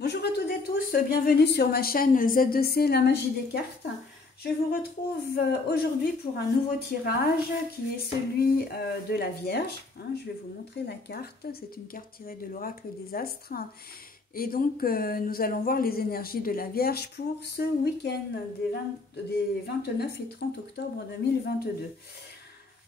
Bonjour à toutes et tous, bienvenue sur ma chaîne Z2C, la magie des cartes. Je vous retrouve aujourd'hui pour un nouveau tirage qui est celui de la Vierge. Je vais vous montrer la carte, c'est une carte tirée de l'oracle des astres. Et donc nous allons voir les énergies de la Vierge pour ce week-end des 29 et 30 octobre 2022.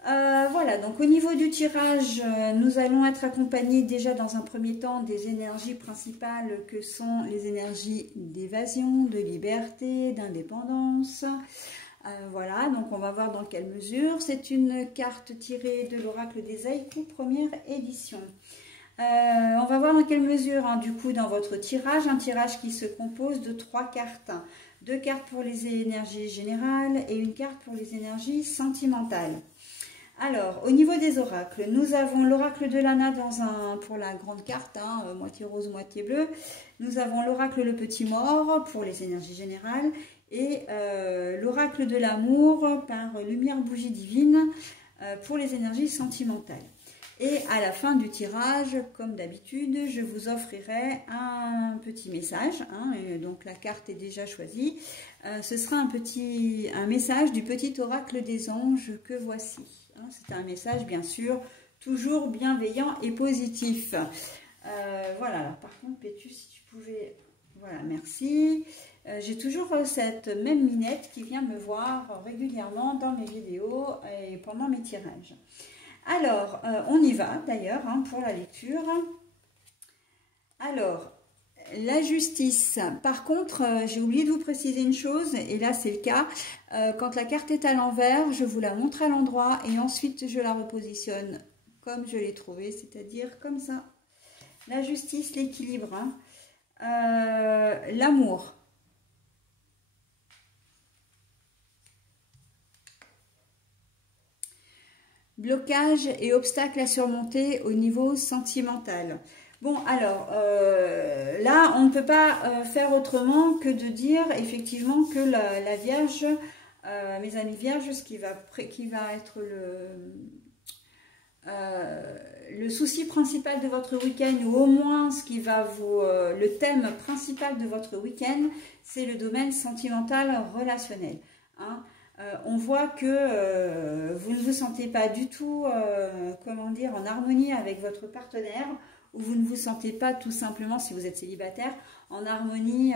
Voilà, donc au niveau du tirage, nous allons être accompagnés déjà dans un premier temps des énergies principales que sont les énergies d'évasion, de liberté, d'indépendance. Voilà, donc on va voir dans quelle mesure. C'est une carte tirée de l'oracle des Haïkus, première édition. On va voir dans quelle mesure, du coup, dans votre tirage, un tirage qui se compose de 3 cartes. 2 cartes pour les énergies générales et une carte pour les énergies sentimentales. Alors, au niveau des oracles, nous avons l'oracle de l'Anna pour la grande carte, moitié rose, moitié bleu. Nous avons l'oracle le petit mort pour les énergies générales et l'oracle de l'amour par lumière bougie divine pour les énergies sentimentales. Et à la fin du tirage, comme d'habitude, je vous offrirai un petit message. Et donc la carte est déjà choisie. Ce sera un message du petit oracle des anges que voici. C'est un message, bien sûr, toujours bienveillant et positif. Voilà, alors, par contre, Pétu, si tu pouvais... Voilà, merci. J'ai toujours cette même minette qui vient me voir régulièrement dans mes vidéos et pendant mes tirages. Alors, on y va d'ailleurs pour la lecture. Alors, la justice. Par contre, j'ai oublié de vous préciser une chose, et là c'est le cas. Quand la carte est à l'envers, je vous la montre à l'endroit et ensuite je la repositionne comme je l'ai trouvée, c'est-à-dire comme ça. La justice, l'équilibre, l'amour. Blocage et obstacles à surmonter au niveau sentimental. Bon, alors, là, on ne peut pas faire autrement que de dire effectivement que la Vierge, mes amis Vierges, ce qui va être le souci principal de votre week-end, ou au moins ce qui va le thème principal de votre week-end, c'est le domaine sentimental relationnel. On voit que vous ne vous sentez pas du tout, comment dire, en harmonie avec votre partenaire, ou vous ne vous sentez pas tout simplement, si vous êtes célibataire, en harmonie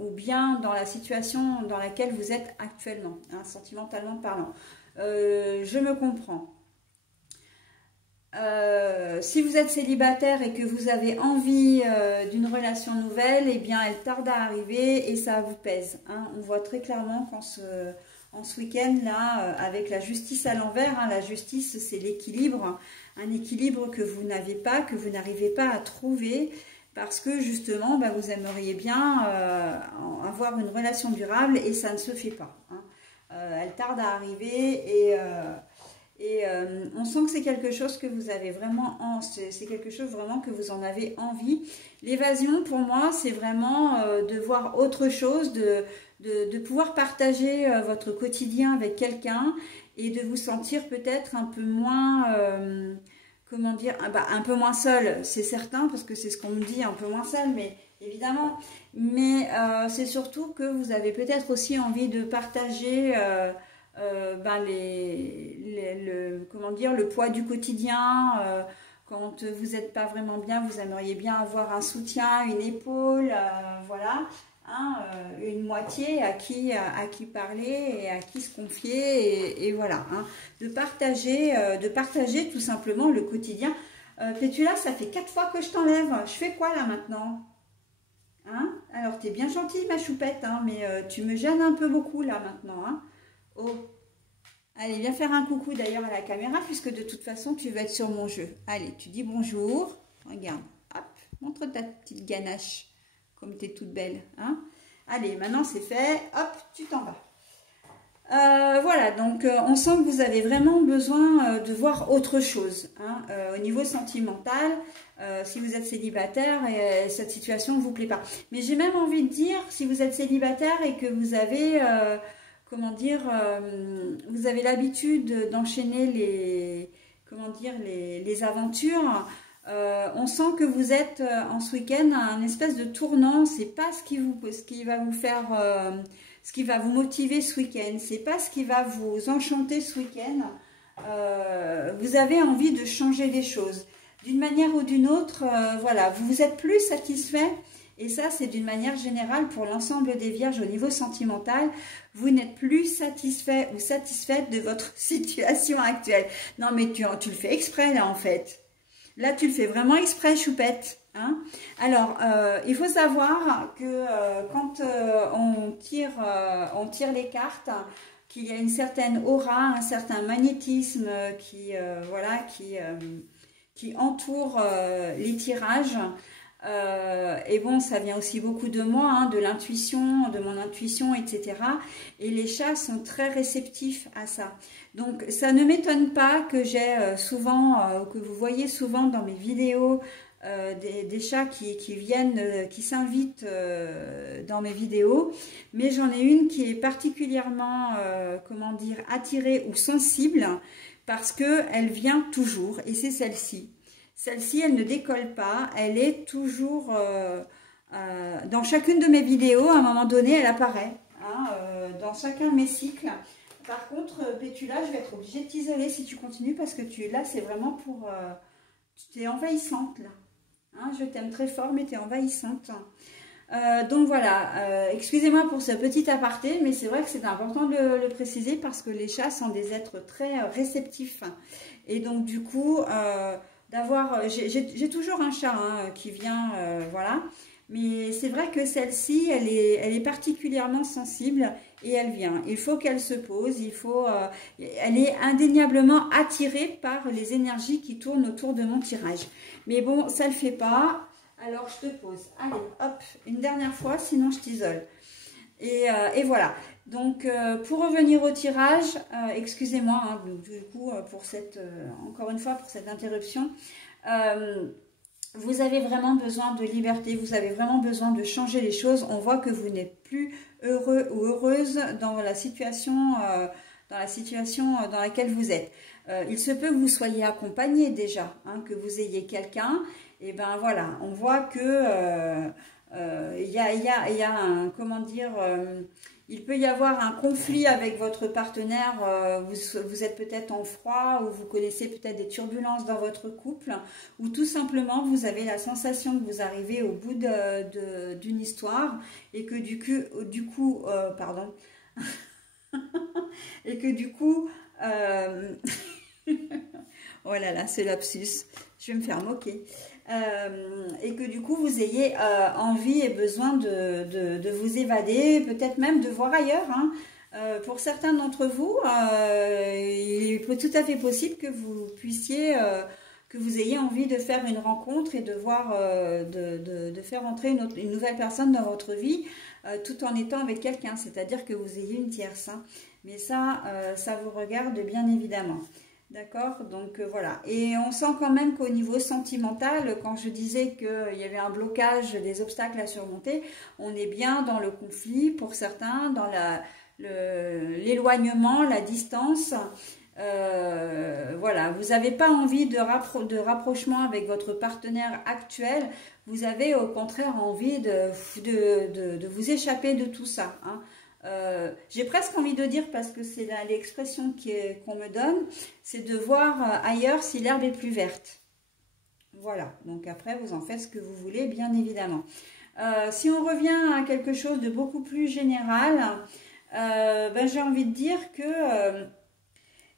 ou bien dans la situation dans laquelle vous êtes actuellement, sentimentalement parlant. Je me comprends. Si vous êtes célibataire et que vous avez envie d'une relation nouvelle, eh bien elle tarde à arriver et ça vous pèse. On voit très clairement qu'en ce week-end-là, avec la justice à l'envers, la justice c'est l'équilibre, un équilibre que vous n'avez pas, que vous n'arrivez pas à trouver, parce que justement, vous aimeriez bien avoir une relation durable et ça ne se fait pas. Elle tarde à arriver et on sent que c'est quelque chose que vous avez vraiment, c'est quelque chose vraiment que vous en avez envie. L'évasion, pour moi, c'est vraiment de voir autre chose, de pouvoir partager votre quotidien avec quelqu'un et de vous sentir peut-être un peu moins, comment dire, un peu moins seul, c'est certain, parce que c'est ce qu'on me dit, un peu moins seul, mais évidemment. Mais c'est surtout que vous avez peut-être aussi envie de partager comment dire, le poids du quotidien. Quand vous n'êtes pas vraiment bien, vous aimeriez bien avoir un soutien, une épaule, voilà. Une moitié à qui parler et à qui se confier et voilà, de partager tout simplement le quotidien. Pétula, ça fait 4 fois que je t'enlève, je fais quoi là maintenant? Alors t'es bien gentille ma choupette, mais tu me gênes un peu beaucoup là maintenant. Oh, allez, viens faire un coucou d'ailleurs à la caméra, puisque de toute façon tu vas être sur mon jeu. Allez, tu dis bonjour, regarde, hop, montre ta petite ganache. Comme tu es toute belle. Allez, maintenant c'est fait. Hop, tu t'en vas. Voilà, donc on sent que vous avez vraiment besoin de voir autre chose. Au niveau sentimental, si vous êtes célibataire et cette situation ne vous plaît pas. Mais j'ai même envie de dire, si vous êtes célibataire et que vous avez, comment dire, vous avez l'habitude d'enchaîner les aventures, On sent que vous êtes en ce week-end à un espèce de tournant. C'est pas ce qui va vous faire, ce qui va vous motiver ce week-end. C'est pas ce qui va vous enchanter ce week-end. Vous avez envie de changer les choses. D'une manière ou d'une autre, voilà, vous êtes plus satisfait. Et ça, c'est d'une manière générale pour l'ensemble des vierges au niveau sentimental. Vous n'êtes plus satisfait ou satisfaite de votre situation actuelle. Non, mais tu le fais exprès, là, en fait. Là, tu le fais vraiment exprès, choupette. Hein? Alors, il faut savoir que quand on tire les cartes, qu'il y a une certaine aura, un certain magnétisme voilà, qui entoure les tirages. Et bon, ça vient aussi beaucoup de moi, hein, de l'intuition, de mon intuition, etc. Et les chats sont très réceptifs à ça. Donc, ça ne m'étonne pas que j'ai souvent, que vous voyez souvent dans mes vidéos, des chats qui viennent, qui s'invitent dans mes vidéos. Mais j'en ai une qui est particulièrement, comment dire, attirée ou sensible parce qu'elle vient toujours, et c'est celle-ci. Celle-ci, elle ne décolle pas, elle est toujours dans chacune de mes vidéos, à un moment donné, elle apparaît, hein, dans chacun de mes cycles. Par contre, Pétula, je vais être obligée de t'isoler si tu continues, parce que là, c'est vraiment pour... tu es envahissante, là. Hein, je t'aime très fort, mais tu es envahissante. Donc voilà, excusez-moi pour ce petit aparté, mais c'est vrai que c'est important de le préciser, parce que les chats sont des êtres très réceptifs. Et donc, du coup... j'ai toujours un chat hein, qui vient, voilà, mais c'est vrai que celle-ci, elle est particulièrement sensible et elle vient. Il faut qu'elle se pose, elle est indéniablement attirée par les énergies qui tournent autour de mon tirage. Mais bon, ça ne le fait pas, alors je te pose. Allez, hop, une dernière fois, sinon je t'isole. Et voilà. Donc, pour revenir au tirage, excusez-moi, hein, du coup, encore une fois, pour cette interruption, vous avez vraiment besoin de liberté, vous avez vraiment besoin de changer les choses. On voit que vous n'êtes plus heureux ou heureuse dans la situation, dans laquelle vous êtes. Il se peut que vous soyez accompagné déjà, hein, que vous ayez quelqu'un, et ben voilà, on voit que... il y a un, comment dire, il peut y avoir un conflit avec votre partenaire, vous êtes peut-être en froid, ou vous connaissez peut-être des turbulences dans votre couple, ou tout simplement vous avez la sensation que vous arrivez au bout d'une histoire, et que du coup pardon, et que du coup, oh là là, c'est lapsus, je vais me faire moquer. Et que du coup vous ayez envie et besoin de vous évader, peut-être même de voir ailleurs. Hein. Pour certains d'entre vous, il est tout à fait possible que vous puissiez, que vous ayez envie de faire une rencontre et de voir, de faire entrer une nouvelle personne dans votre vie, tout en étant avec quelqu'un, c'est-à-dire que vous ayez une tierce. Hein. Mais ça, ça vous regarde bien évidemment. D'accord, donc voilà. Et on sent quand même qu'au niveau sentimental, quand je disais qu'il y avait un blocage, des obstacles à surmonter, on est bien dans le conflit pour certains, dans l'éloignement, la distance. Voilà, vous n'avez pas envie de rapprochement avec votre partenaire actuel, vous avez au contraire envie de vous échapper de tout ça. Hein. J'ai presque envie de dire, parce que c'est l'expression qu'on me donne, c'est de voir ailleurs si l'herbe est plus verte. Voilà, donc après vous en faites ce que vous voulez, bien évidemment. Si on revient à quelque chose de beaucoup plus général, j'ai envie de dire que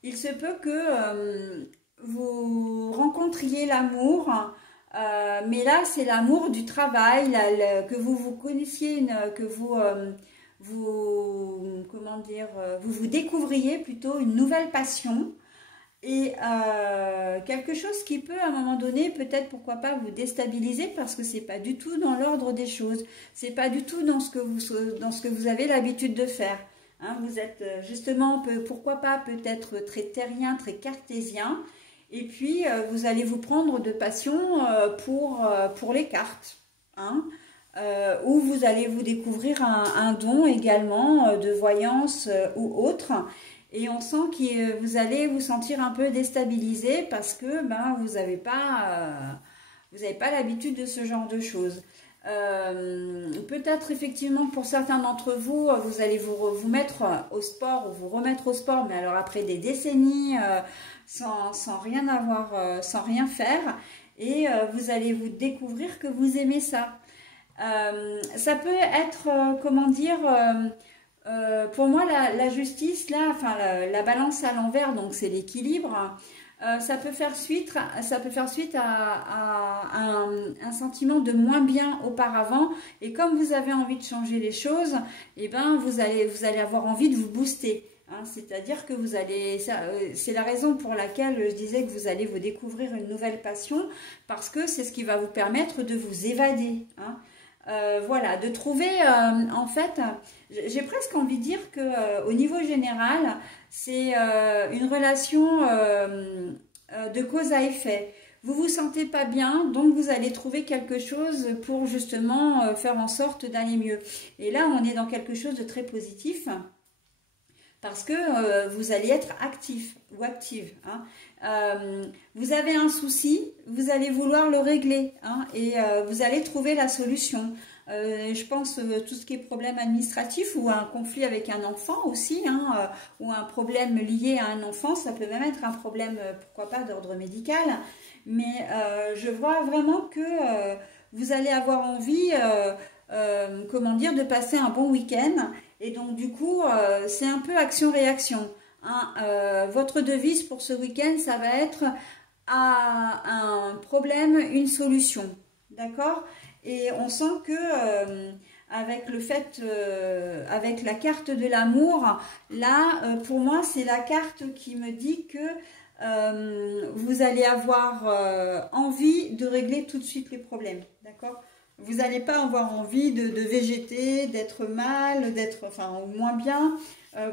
il se peut que vous rencontriez l'amour, mais là c'est l'amour du travail, que vous connaissiez, que comment dire, vous découvriez plutôt une nouvelle passion, et quelque chose qui peut à un moment donné peut-être, pourquoi pas, vous déstabiliser, parce que c'est pas du tout dans l'ordre des choses, c'est pas du tout dans ce que vous avez l'habitude de faire. Hein, vous êtes justement, pourquoi pas, peut-être très terrien, très cartésien, et puis vous allez vous prendre de passion pour les cartes. Hein. Où vous allez vous découvrir un don également de voyance ou autre, et on sent que vous allez vous sentir un peu déstabilisé parce que vous n'avez pas Vous n'avez pas l'habitude de ce genre de choses. Peut-être effectivement pour certains d'entre vous, vous allez vous mettre au sport ou vous remettre au sport, mais alors après des décennies sans rien avoir, sans rien faire, et vous allez vous découvrir que vous aimez ça. Ça peut être, comment dire, pour moi la justice, là, enfin la balance à l'envers, donc c'est l'équilibre. Ça peut faire suite à un sentiment de moins bien auparavant, et comme vous avez envie de changer les choses, et ben vous allez avoir envie de vous booster. Hein, c'est-à-dire que vous allez, c'est la raison pour laquelle je disais que vous allez vous découvrir une nouvelle passion, parce que c'est ce qui va vous permettre de vous évader. Hein. Voilà, de trouver, en fait, j'ai presque envie de dire que au niveau général, c'est une relation de cause à effet. Vous vous sentez pas bien, donc vous allez trouver quelque chose pour justement faire en sorte d'aller mieux. Et là, on est dans quelque chose de très positif, parce que vous allez être actif ou active. Hein. Vous avez un souci, vous allez vouloir le régler, hein, et vous allez trouver la solution. Je pense tout ce qui est problème administratif ou un conflit avec un enfant aussi, hein, ou un problème lié à un enfant, ça peut même être un problème, pourquoi pas, d'ordre médical. Mais je vois vraiment que vous allez avoir envie, comment dire, de passer un bon week-end. Et donc du coup, c'est un peu action-réaction. Hein. Votre devise pour ce week-end, ça va être à un problème, une solution. D'accord ? Et on sent que avec le fait, avec la carte de l'amour, là, pour moi, c'est la carte qui me dit que vous allez avoir envie de régler tout de suite les problèmes. D'accord ? Vous n'allez pas avoir envie de végéter, d'être mal, d'être enfin moins bien.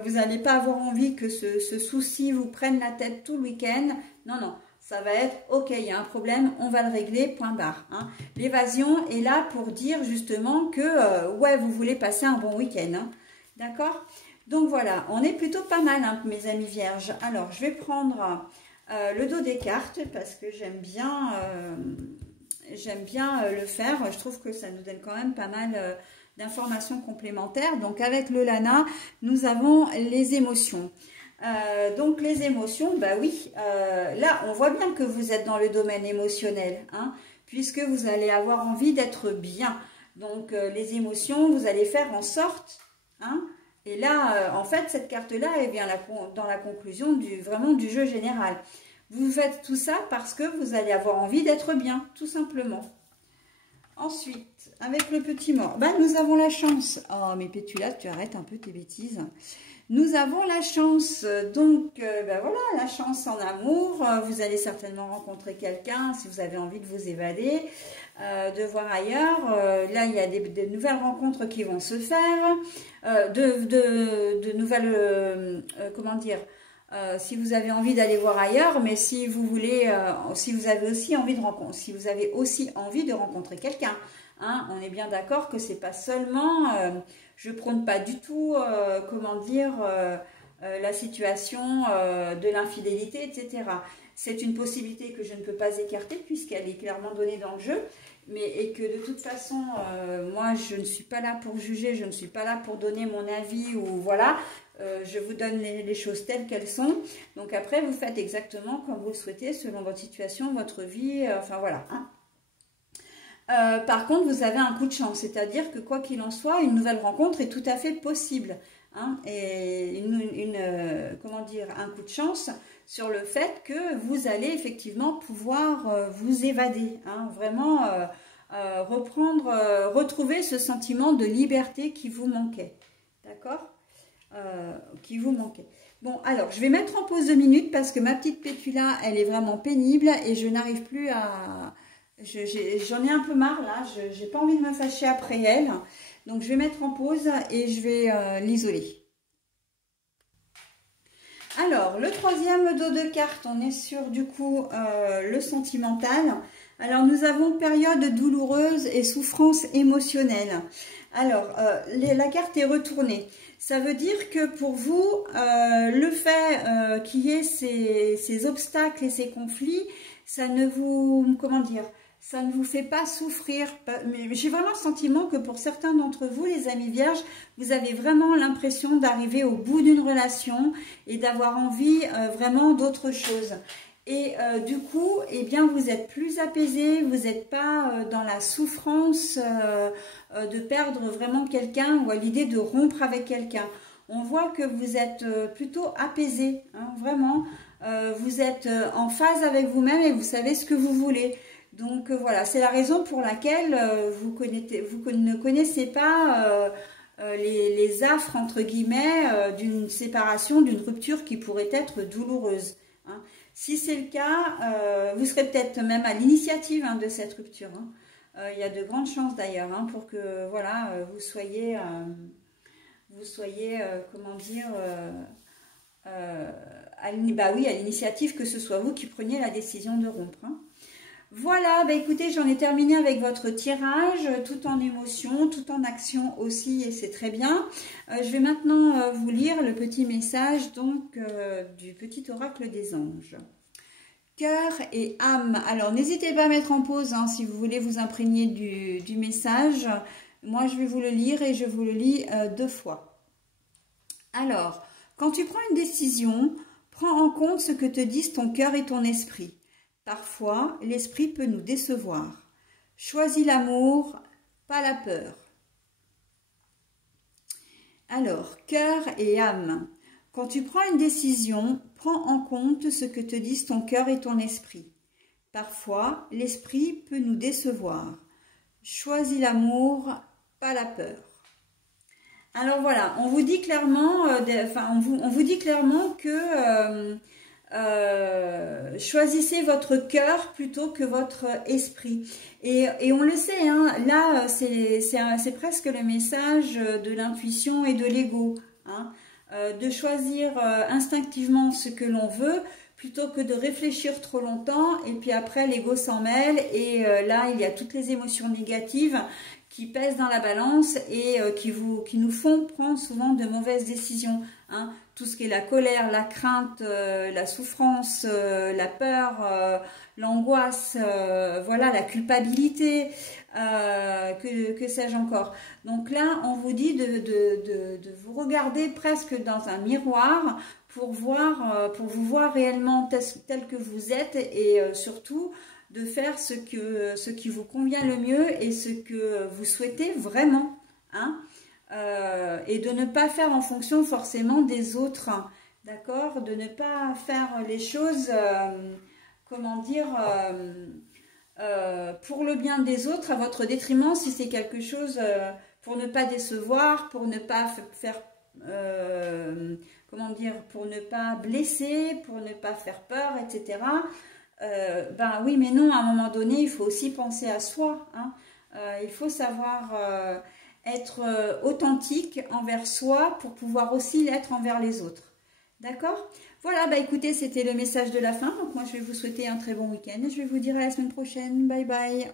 Vous n'allez pas avoir envie que ce souci vous prenne la tête tout le week-end. Non, non. Ça va être, ok, il y a un problème, on va le régler, point barre. Hein. L'évasion est là pour dire justement que, ouais, vous voulez passer un bon week-end. Hein. D'accord? Donc voilà, on est plutôt pas mal, hein, mes amis vierges. Alors, je vais prendre le dos des cartes parce que j'aime bien le faire. Je trouve que ça nous donne quand même pas mal d'informations complémentaires. Donc, avec le Lana, nous avons les émotions. Donc les émotions, bah oui, là on voit bien que vous êtes dans le domaine émotionnel, hein, puisque vous allez avoir envie d'être bien. Donc les émotions, vous allez faire en sorte, hein, et là en fait cette carte-là, elle vient dans la conclusion vraiment du jeu général. Vous faites tout ça parce que vous allez avoir envie d'être bien, tout simplement. Ensuite, avec le petit mort, bah, nous avons la chance. Oh mais Pétula, tu arrêtes un peu tes bêtises. Nous avons la chance, donc ben voilà, la chance en amour, vous allez certainement rencontrer quelqu'un si vous avez envie de vous évader, de voir ailleurs, là il y a des nouvelles rencontres qui vont se faire, de nouvelles, comment dire, si vous avez envie d'aller voir ailleurs, mais si vous voulez, si vous avez aussi envie de rencontrer quelqu'un, hein, on est bien d'accord que c'est pas seulement... je prône pas du tout, comment dire, la situation de l'infidélité, etc. C'est une possibilité que je ne peux pas écarter puisqu'elle est clairement donnée dans le jeu, et que de toute façon, moi, je ne suis pas là pour juger, je ne suis pas là pour donner mon avis ou voilà. Je vous donne les choses telles qu'elles sont. Donc après, vous faites exactement comme vous le souhaitez selon votre situation, votre vie, enfin voilà. Hein. Par contre, vous avez un coup de chance, c'est-à-dire que quoi qu'il en soit, une nouvelle rencontre est tout à fait possible. Hein, et comment dire, un coup de chance sur le fait que vous allez effectivement pouvoir vous évader. Hein, vraiment retrouver ce sentiment de liberté qui vous manquait. D'accord ? Qui vous manquait. Bon, alors, je vais mettre en pause 2 minutes parce que ma petite Pétula, elle est vraiment pénible et je n'arrive plus à... J'en ai un peu marre là, j'ai pas envie de me fâcher après elle. Donc je vais mettre en pause et je vais l'isoler. Alors, le troisième dos de cartes, on est sur du coup le sentimental. Alors nous avons période douloureuse et souffrance émotionnelle. Alors, la carte est retournée. Ça veut dire que pour vous, le fait qu'il y ait ces obstacles et ces conflits, ça ne vous... Comment dire ? ça ne vous fait pas souffrir. Mais j'ai vraiment le sentiment que pour certains d'entre vous, les amis vierges, vous avez vraiment l'impression d'arriver au bout d'une relation et d'avoir envie vraiment d'autre chose. Et du coup, eh bien, vous êtes plus apaisé, vous n'êtes pas dans la souffrance de perdre vraiment quelqu'un ou à l'idée de rompre avec quelqu'un. On voit que vous êtes plutôt apaisé, hein, vraiment. Vous êtes en phase avec vous-même et vous savez ce que vous voulez. Donc voilà, c'est la raison pour laquelle vous ne connaissez pas les affres, entre guillemets, d'une séparation, d'une rupture qui pourrait être douloureuse. Hein. Si c'est le cas, vous serez peut-être même à l'initiative de cette rupture. Hein. Il y a de grandes chances d'ailleurs pour que voilà, vous soyez comment dire, à l'initiative, que ce soit vous qui preniez la décision de rompre. Hein. Voilà, écoutez, j'en ai terminé avec votre tirage, tout en émotion, tout en action aussi, et c'est très bien. Je vais maintenant vous lire le petit message donc du petit oracle des anges. Cœur et âme. Alors, n'hésitez pas à mettre en pause si vous voulez vous imprégner du message. Moi, je vais vous le lire et je vous le lis 2 fois. Alors, quand tu prends une décision, prends en compte ce que te disent ton cœur et ton esprit. Parfois, l'esprit peut nous décevoir. Choisis l'amour, pas la peur. Alors, cœur et âme. Quand tu prends une décision, prends en compte ce que te disent ton cœur et ton esprit. Parfois, l'esprit peut nous décevoir. Choisis l'amour, pas la peur. Alors voilà, on vous dit clairement, on vous dit clairement que choisissez votre cœur plutôt que votre esprit. Et on le sait, là c'est presque le message de l'intuition et de l'ego. De choisir instinctivement ce que l'on veut plutôt que de réfléchir trop longtemps et puis après l'ego s'en mêle et là il y a toutes les émotions négatives qui pèsent dans la balance et qui nous font prendre souvent de mauvaises décisions. Tout ce qui est la colère, la crainte, la souffrance, la peur, l'angoisse, voilà, la culpabilité, que sais-je encore. Donc là, on vous dit de vous regarder presque dans un miroir pour vous voir réellement tel que vous êtes et surtout de faire ce qui vous convient le mieux et ce que vous souhaitez vraiment, et de ne pas faire en fonction forcément des autres, d'accord, de ne pas faire les choses, comment dire, pour le bien des autres à votre détriment, si c'est quelque chose pour ne pas décevoir, pour ne pas faire, comment dire, pour ne pas blesser, pour ne pas faire peur, etc. Ben oui, mais non, à un moment donné, il faut aussi penser à soi. Il faut savoir être authentique envers soi pour pouvoir aussi l'être envers les autres. D'accord? Voilà, écoutez, c'était le message de la fin. Donc moi, je vais vous souhaiter un très bon week-end et je vais vous dire à la semaine prochaine. Bye bye.